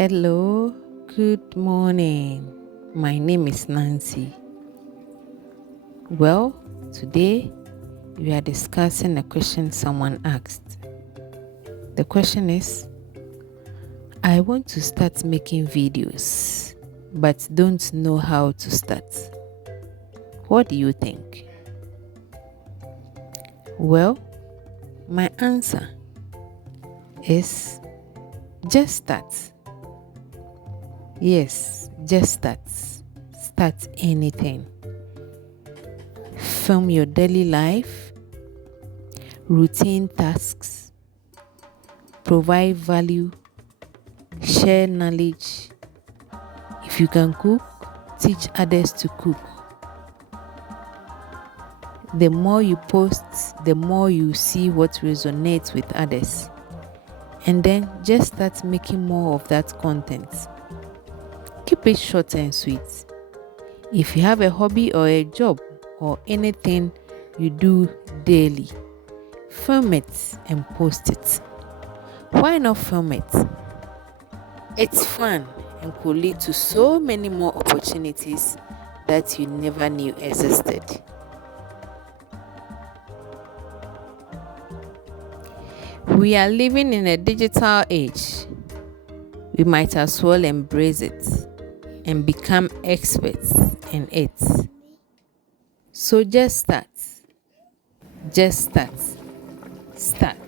Hello, good morning. My name is Nancy. Well, today we are discussing a question someone asked. The question is, I want to start making videos, but don't know how to start. What do you think? Well, my answer is just start. Yes, just start. Start anything. Film your daily life, routine tasks, provide value, share knowledge. If you can cook, teach others to cook. The more you post, the more you see what resonates with others. And then just start making more of that content. Keep it short and sweet. If you have a hobby or a job or anything you do daily, film it and post it. Why not film it? It's fun and could lead to so many more opportunities that you never knew existed. We are living in a digital age. We might as well embrace it and become experts in it. So just start. Just start. Start.